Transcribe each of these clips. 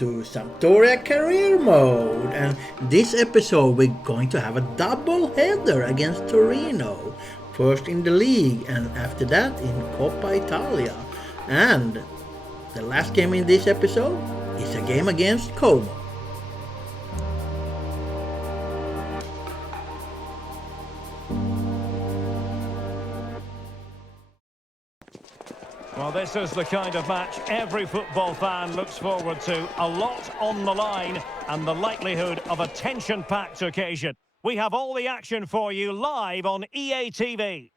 to Sampdoria Career Mode, and this episode we're going to have a double header against Torino, first in the league and after that in Coppa Italia, and the last game in this episode is a game against Como. Well, this is the kind of match every football fan looks forward to. A lot on the line and the likelihood of a tension-packed occasion. We have all the action for you live on EA TV.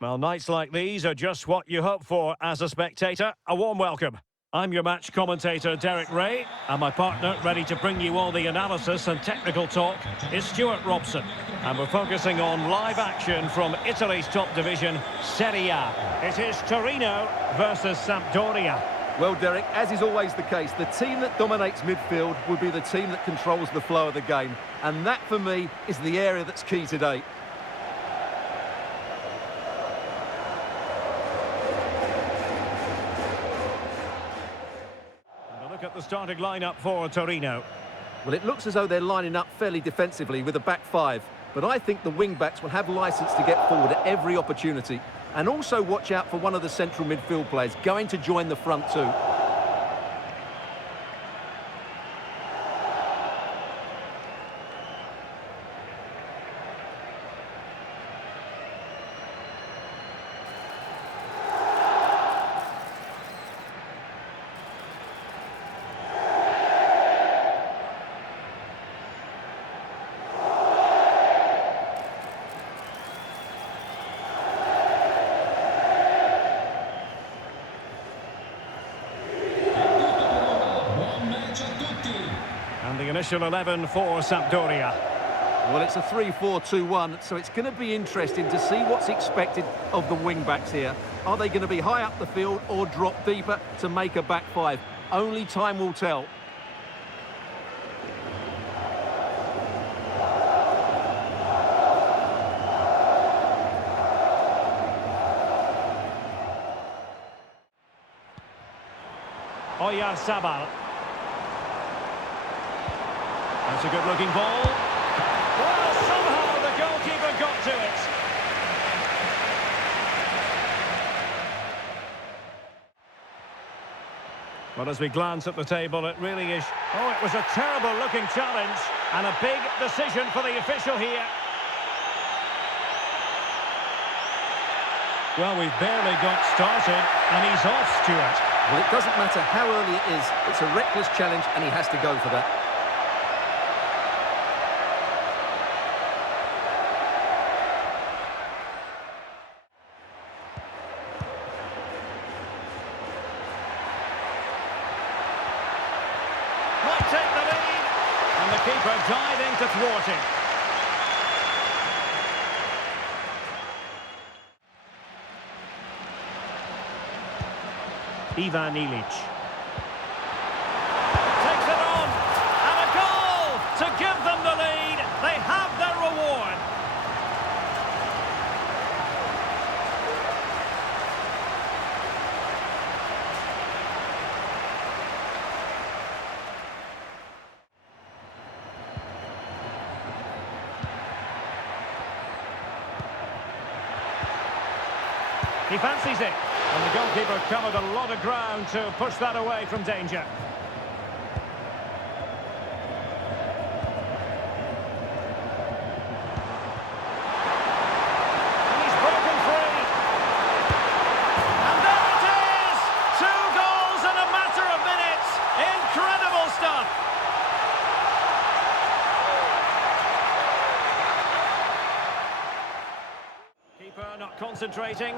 Well, nights like these are just what you hope for as a spectator. A warm welcome. I'm your match commentator, Derek Ray, and my partner, ready to bring you all the analysis and technical talk, is Stuart Robson. And we're focusing on live action from Italy's top division, Serie A. It is Torino versus Sampdoria. Well, Derek, as is always the case, the team that dominates midfield will be the team that controls the flow of the game. And that, for me, is the area that's key today. At the starting lineup for Torino. Well, it looks as though they're lining up fairly defensively with a back five, but I think the wing-backs will have licence to get forward at every opportunity. And also watch out for one of the central midfield players going to join the front two. The initial 11 for Sampdoria. Well, it's a 3-4-2-1, so it's going to be interesting to see what's expected of the wing-backs here. Are they going to be high up the field or drop deeper to make a back five? Only time will tell. Sabal. That's a good-looking ball. Well, somehow the goalkeeper got to it. Well, as we glance at the table, it really is... Oh, it was a terrible-looking challenge and a big decision for the official here. Well, we've barely got started, and he's off, Stuart. Well, it doesn't matter how early it is. It's a reckless challenge, and he has to go for that. Might take the lead, and the keeper diving to thwart it. Ivan Ilic. Takes it on, and a goal to give them the lead. They have their reward. He fancies it. And the goalkeeper covered a lot of ground to push that away from danger. And he's broken free. And there it is! 2 goals in a matter of minutes. Incredible stuff. Keeper not concentrating.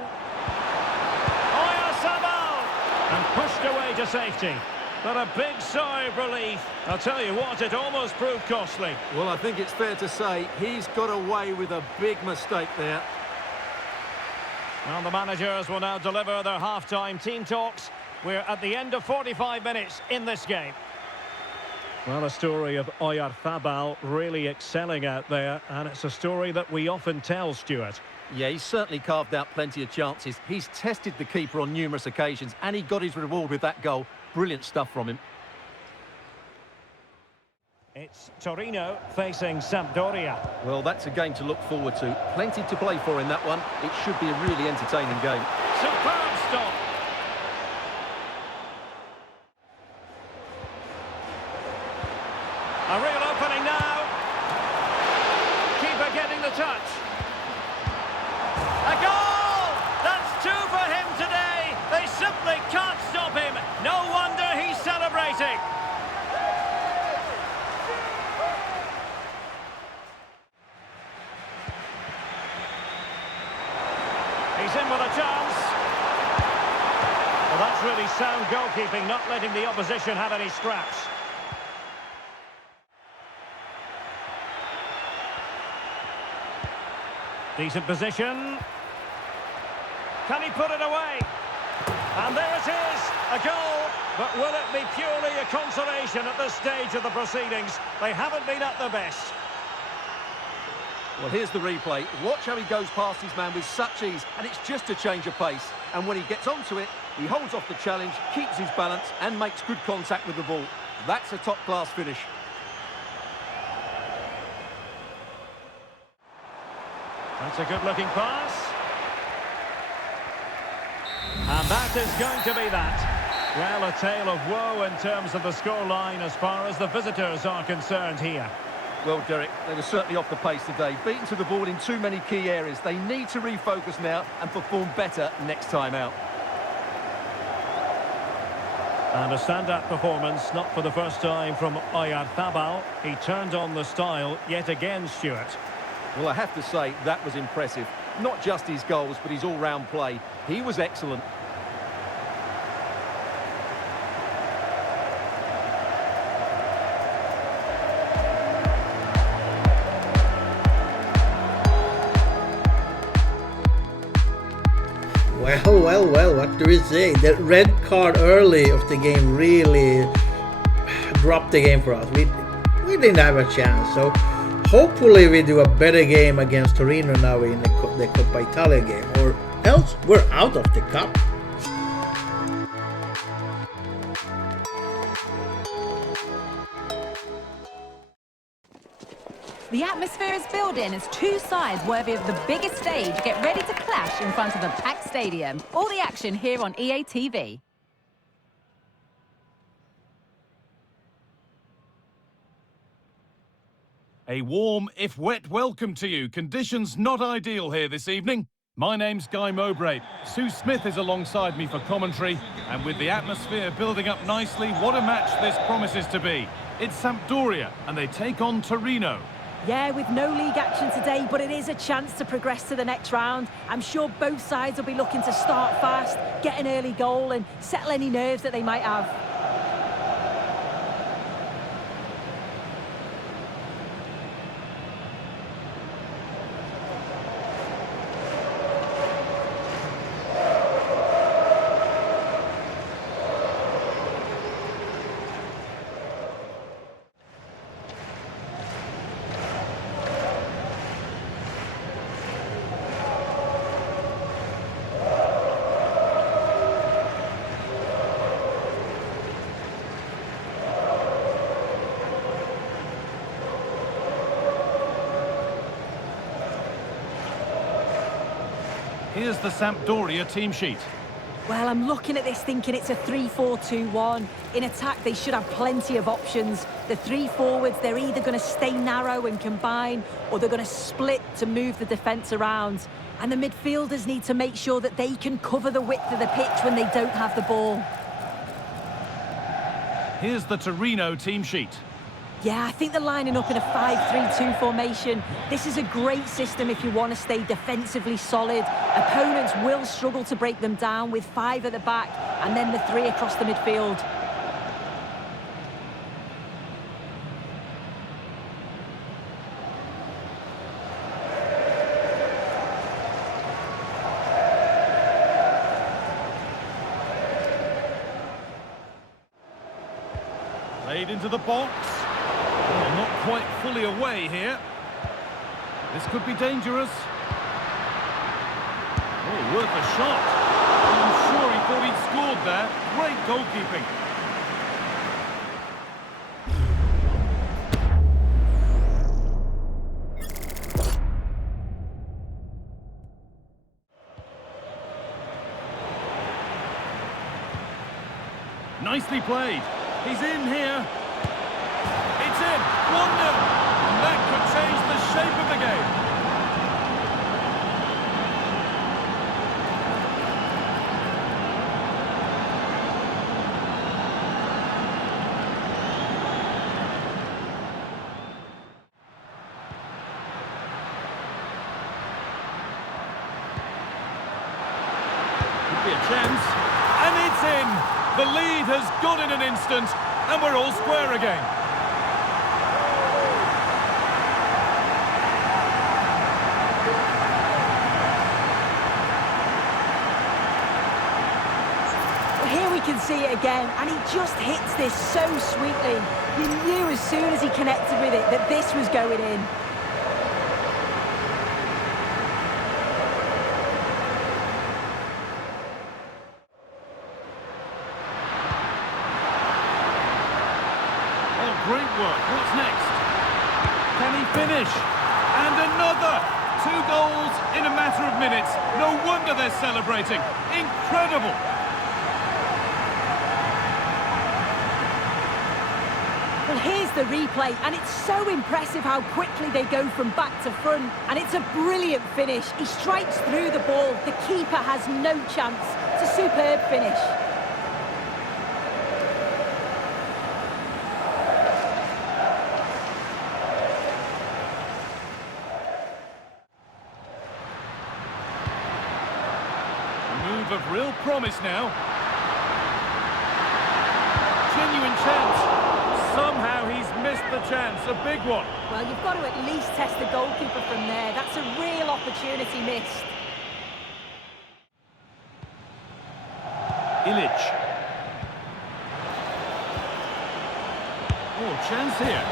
And pushed away to safety. But a big sigh of relief. I'll tell you what, it almost proved costly. Well, I think it's fair to say he's got away with a big mistake there. Well, the managers will now deliver their half-time team talks. We're at the end of 45 minutes in this game. Well, a story of Oyarzabal really excelling out there, and it's a story that we often tell, Stuart. Yeah, he's certainly carved out plenty of chances. He's tested the keeper on numerous occasions, and he got his reward with that goal. Brilliant stuff from him. It's Torino facing Sampdoria. Well, that's a game to look forward to. Plenty to play for in that one. It should be a really entertaining game. Superb stop. A real opening now. Keeper getting the touch. A goal! That's two for him today. They simply can't stop him. No wonder he's celebrating. He's in with a chance. Well, that's really sound goalkeeping, not letting the opposition have any scraps. Decent position. Can he put it away? And there it is, a goal. But will it be purely a consolation at this stage of the proceedings? They haven't been at their best. Well, here's the replay. Watch how he goes past his man with such ease, and it's just a change of pace. And when he gets onto it, he holds off the challenge, keeps his balance, and makes good contact with the ball. That's a top-class finish. That's a good-looking pass. And that is going to be that. Well, a tale of woe in terms of the scoreline as far as the visitors are concerned here. Well, Derek, they were certainly off the pace today. Beaten to the ball in too many key areas. They need to refocus now and perform better next time out. And a standout performance, not for the first time from Oyarzabal. He turned on the style yet again, Stuart. Well, I have to say, that was impressive. Not just his goals, but his all-round play. He was excellent. Well, what do we say? The red card early of the game really dropped the game for us. We didn't have a chance, so hopefully we do a better game against Torino now in the Coppa Italia game, or else we're out of the cup. The atmosphere is building as two sides worthy of the biggest stage get ready to clash in front of a packed stadium. All the action here on EA TV. A warm, if wet, welcome to you. Conditions not ideal here this evening. My name's Guy Mowbray. Sue Smith is alongside me for commentary. And with the atmosphere building up nicely, what a match this promises to be. It's Sampdoria, and they take on Torino. Yeah, with no league action today, but it is a chance to progress to the next round. I'm sure both sides will be looking to start fast, get an early goal and settle any nerves that they might have. Here's the Sampdoria team sheet. Well, I'm looking at this thinking it's a 3-4-2-1. In attack, they should have plenty of options. The three forwards, they're either going to stay narrow and combine, or they're going to split to move the defence around. And the midfielders need to make sure that they can cover the width of the pitch when they don't have the ball. Here's the Torino team sheet. Yeah, I think they're lining up in a 5-3-2 formation. This is a great system if you want to stay defensively solid. Opponents will struggle to break them down with 5 at the back and then the 3 across the midfield. Played into the box. Oh, not quite fully away here. This could be dangerous. Oh, worth a shot. I'm sure he thought he'd scored there. Great goalkeeping. Nicely played. He's in here. It's in. 1-0. And that could change the shape of the game. Could be a chance. And it's in. The lead has gone in an instant, and we're all square again. Well, here we can see it again, and he just hits this so sweetly. You knew as soon as he connected with it that this was going in. Great work. What's next? Can he finish? And another! 2 goals in a matter of minutes. No wonder they're celebrating. Incredible! Well, here's the replay, and it's so impressive how quickly they go from back to front. And it's a brilliant finish. He strikes through the ball. The keeper has no chance. It's a superb finish. Of real promise now. Genuine chance. Somehow he's missed the chance. A big one. Well, you've got to at least test the goalkeeper from there. That's a real opportunity missed. Illich. Oh, chance here.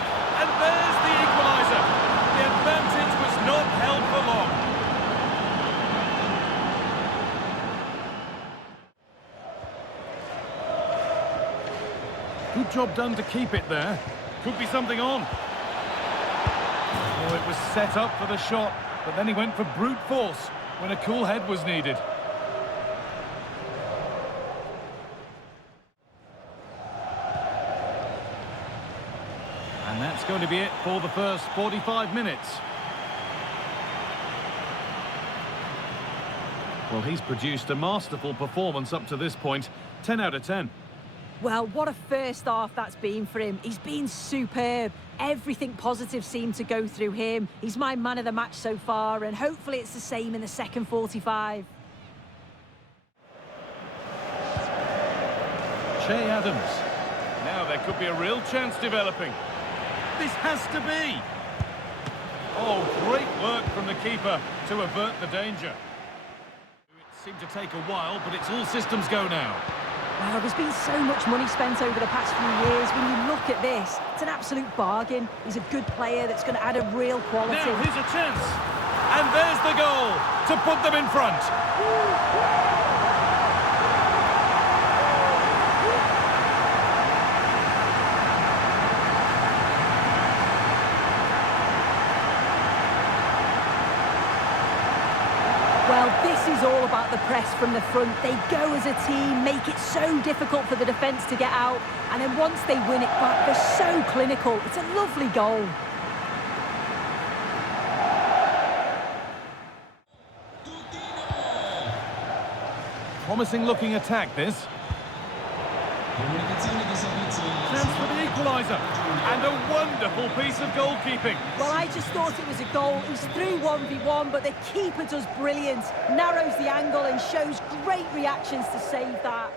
And there's the equaliser. The advantage was not held for long. Good job done to keep it there. Could be something on. Oh, it was set up for the shot, but then he went for brute force when a cool head was needed. And that's going to be it for the first 45 minutes. Well, he's produced a masterful performance up to this point. 10 out of 10. Well, what a first half that's been for him. He's been superb. Everything positive seemed to go through him. He's my man of the match so far, and hopefully it's the same in the second 45. Che Adams. Now there could be a real chance developing. This has to be. Oh, great work from the keeper to avert the danger. It seemed to take a while, but it's all systems go now. Well, there's been so much money spent over the past few years. When you look at this, it's an absolute bargain. He's a good player that's going to add a real quality. Now, here's a chance. And there's the goal to put them in front. Well, this is all about the press from the front. They go as a team, make it so difficult for the defence to get out, and then once they win it back, they're so clinical. It's a lovely goal. Promising looking attack, this. Chance for the equaliser. And a wonderful piece of goalkeeping. Well, I just thought it was a goal. He's through 1v1, but the keeper does brilliant. Narrows the angle and shows great reactions to save that.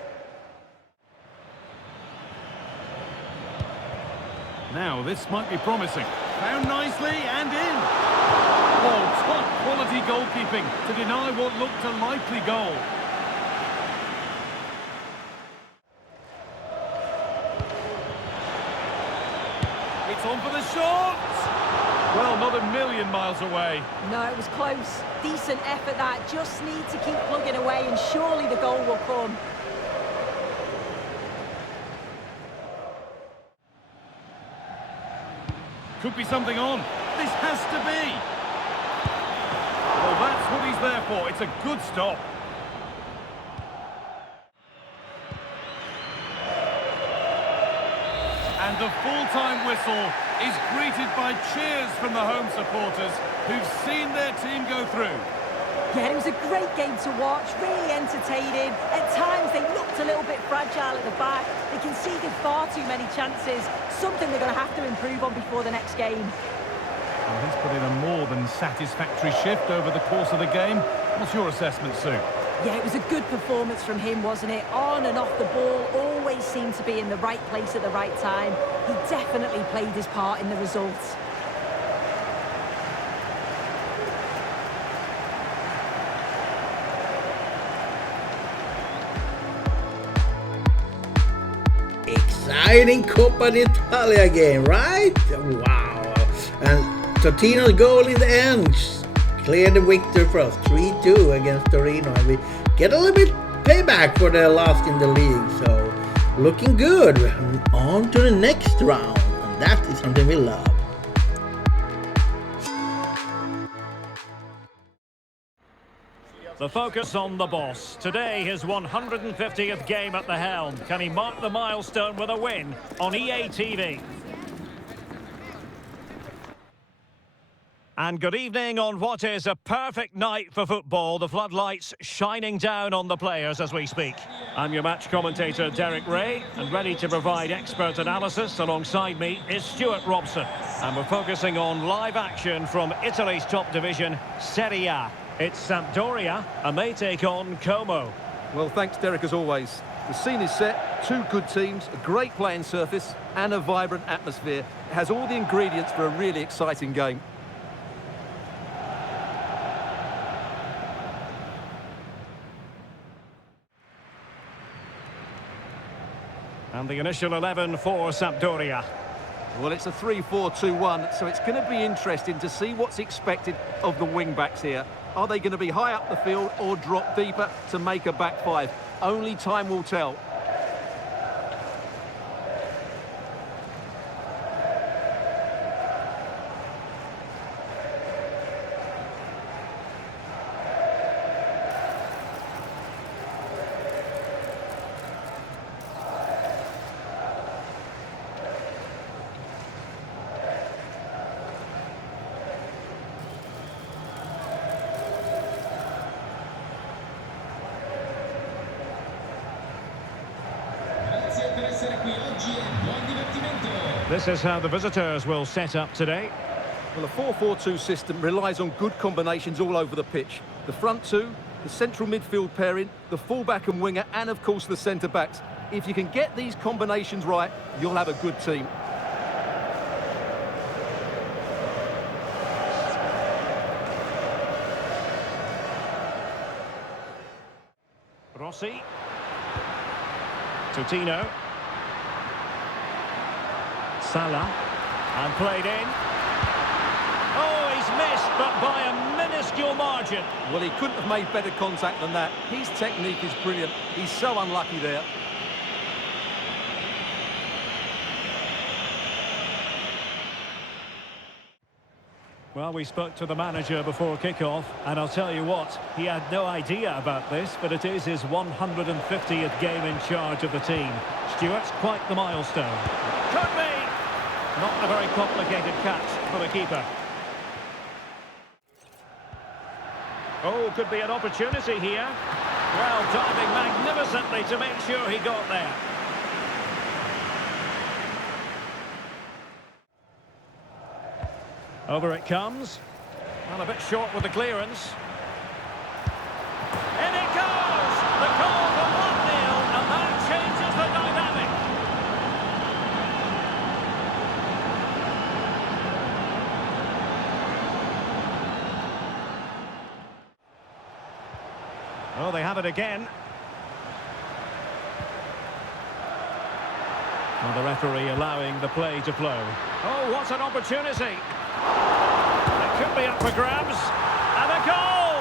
Now, this might be promising. Found nicely and in. Oh, top quality goalkeeping to deny what looked a likely goal. It's on for the shot! Well, not a million miles away. No, it was close. Decent effort that. Just need to keep plugging away and surely the goal will come. Could be something on. This has to be. Well, that's what he's there for. It's a good stop. And the full-time whistle is greeted by cheers from the home supporters who've seen their team go through. Yeah, it was a great game to watch, really entertaining. At times they looked a little bit fragile at the back. They conceded far too many chances, something they're going to have to improve on before the next game. Well, he's put in a more than satisfactory shift over the course of the game. What's your assessment, Sue? Yeah, it was a good performance from him, wasn't it? On and off the ball, always seemed to be in the right place at the right time. He definitely played his part in the results. Exciting Coppa Italia game, right? Wow. And Torino's goal in the end cleared the victory for us, 3-2 against Torino. And we get a little bit payback for the loss in the league. So, looking good. On to the next round. And that is something we love. The focus on the boss. Today, his 150th game at the helm. Can he mark the milestone with a win on EA TV? And good evening on what is a perfect night for football. The floodlights shining down on the players as we speak. I'm your match commentator, Derek Ray, and ready to provide expert analysis. Alongside me is Stuart Robson. And we're focusing on live action from Italy's top division, Serie A. It's Sampdoria, and they take on Como. Well, thanks, Derek, as always. The scene is set, two good teams, a great playing surface, and a vibrant atmosphere. It has all the ingredients for a really exciting game. And the initial 11 for Sampdoria. Well, it's a 3-4-2-1, so it's going to be interesting to see what's expected of the wing-backs here. Are they going to be high up the field or drop deeper to make a back five? Only time will tell. This is how the visitors will set up today. Well, a 4-4-2 system relies on good combinations all over the pitch. The front two, the central midfield pairing, the fullback and winger, and of course the centre-backs. If you can get these combinations right, you'll have a good team. Rossi. Torino. Salah. And played in. Oh, he's missed, but by a minuscule margin. Well, he couldn't have made better contact than that. His technique is brilliant. He's so unlucky there. Well, we spoke to the manager before kick-off, and I'll tell you what, he had no idea about this, but it is his 150th game in charge of the team. Stuart's quite the milestone. Could be! Not a very complicated catch for the keeper. Oh, could be an opportunity here. Well, diving magnificently to make sure he got there. Over it comes. And a bit short with the clearance. In it goes! The goal for 1-0, and that changes the dynamic. Oh, they have it again. Well, the referee allowing the play to flow. Oh, what an opportunity. It could be up for grabs. And a goal!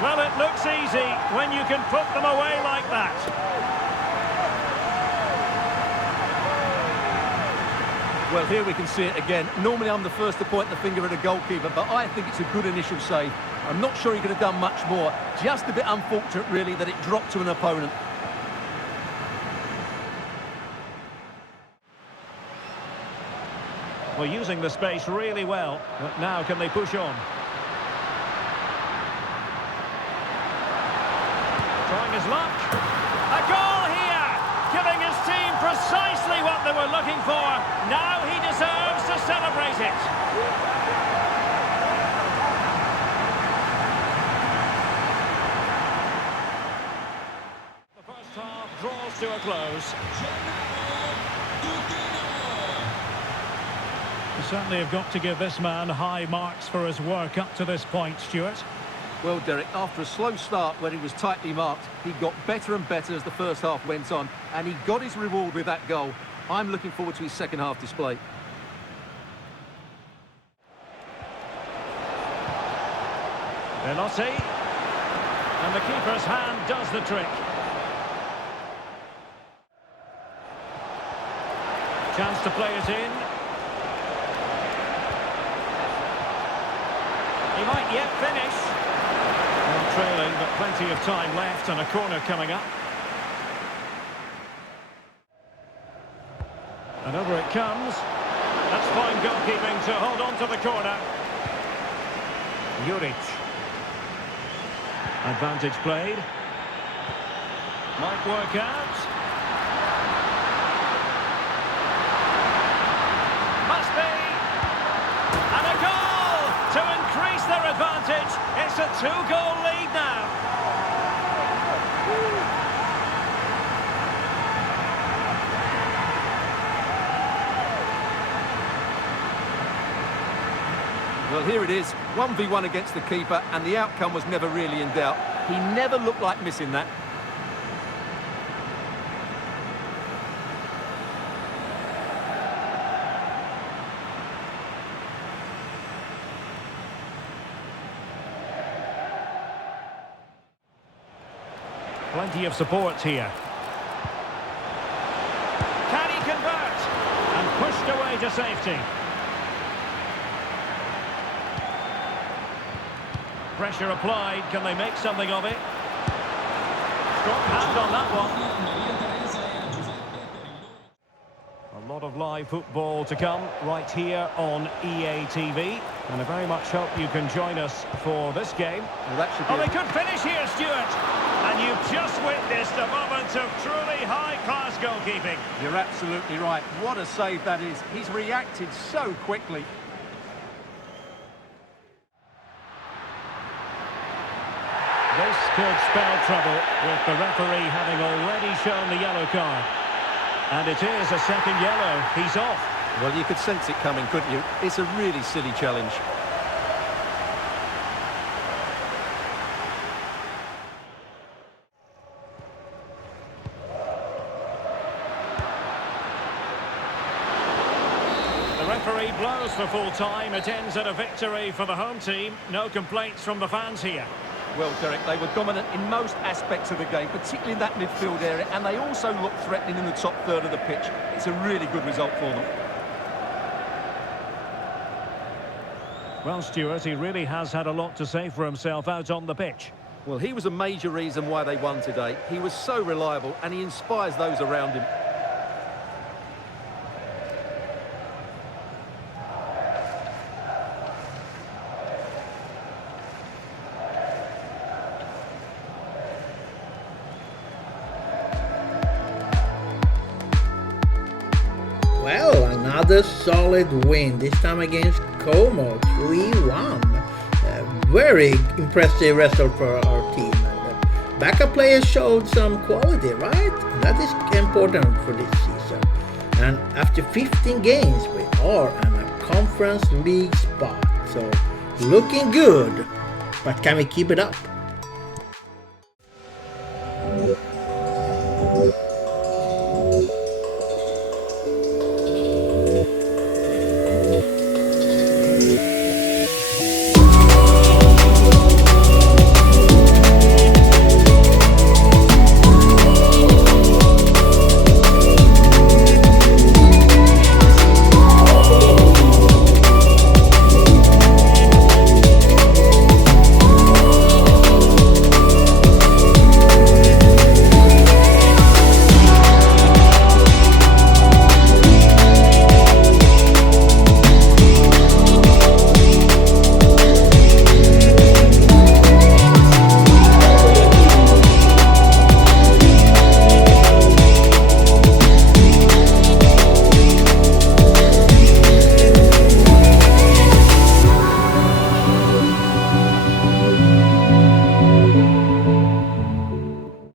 Well, it looks easy when you can put them away like that. Well, here we can see it again. Normally I'm the first to point the finger at a goalkeeper, but I think it's a good initial save. I'm not sure he could have done much more. Just a bit unfortunate, really, that it dropped to an opponent. Well, using the space really well. But now can they push on? Trying his luck. A goal here! Giving his team precisely what they were looking for. Now he deserves to celebrate it. The first half draws to a close. You certainly have got to give this man high marks for his work up to this point, Stuart. Well, Derek, after a slow start when he was tightly marked, he got better and better as the first half went on, and he got his reward with that goal. I'm looking forward to his second half display. Velotti. And the keeper's hand does the trick. Chance to play it in. He might yet finish. Well, trailing, but plenty of time left and a corner coming up. And over it comes. That's fine goalkeeping to hold on to the corner. Juric. Advantage played. Might work out. Must be. And a goal to increase their advantage. It's a 2-goal lead now. Well, here it is, 1v1 against the keeper, and the outcome was never really in doubt. He never looked like missing that. Plenty of support here. Can he convert? And pushed away to safety. Pressure applied. Can they make something of it? Strong hand on that one. A lot of live football to come right here on EA TV. And I very much hope you can join us for this game. Well, that should be they could finish here, Stuart. And you've just witnessed a moment of truly high-class goalkeeping. You're absolutely right. What a save that is. He's reacted so quickly. This could spell trouble with the referee having already shown the yellow card. And it is a second yellow. He's off. Well, you could sense it coming, couldn't you? It's a really silly challenge. The referee blows for full time. It ends at a victory for the home team. No complaints from the fans here. Well, Derek, they were dominant in most aspects of the game, particularly in that midfield area, and they also looked threatening in the top third of the pitch. It's a really good result for them. Well, Stuart, he really has had a lot to say for himself out on the pitch. Well, he was a major reason why they won today. He was so reliable, and he inspires those around him. Well, another solid win, this time against Como, 3-1. Very impressive result for our team. And backup players showed some quality, right? That is important for this season. And after 15 games, we are in a Conference League spot. So, looking good. But can we keep it up?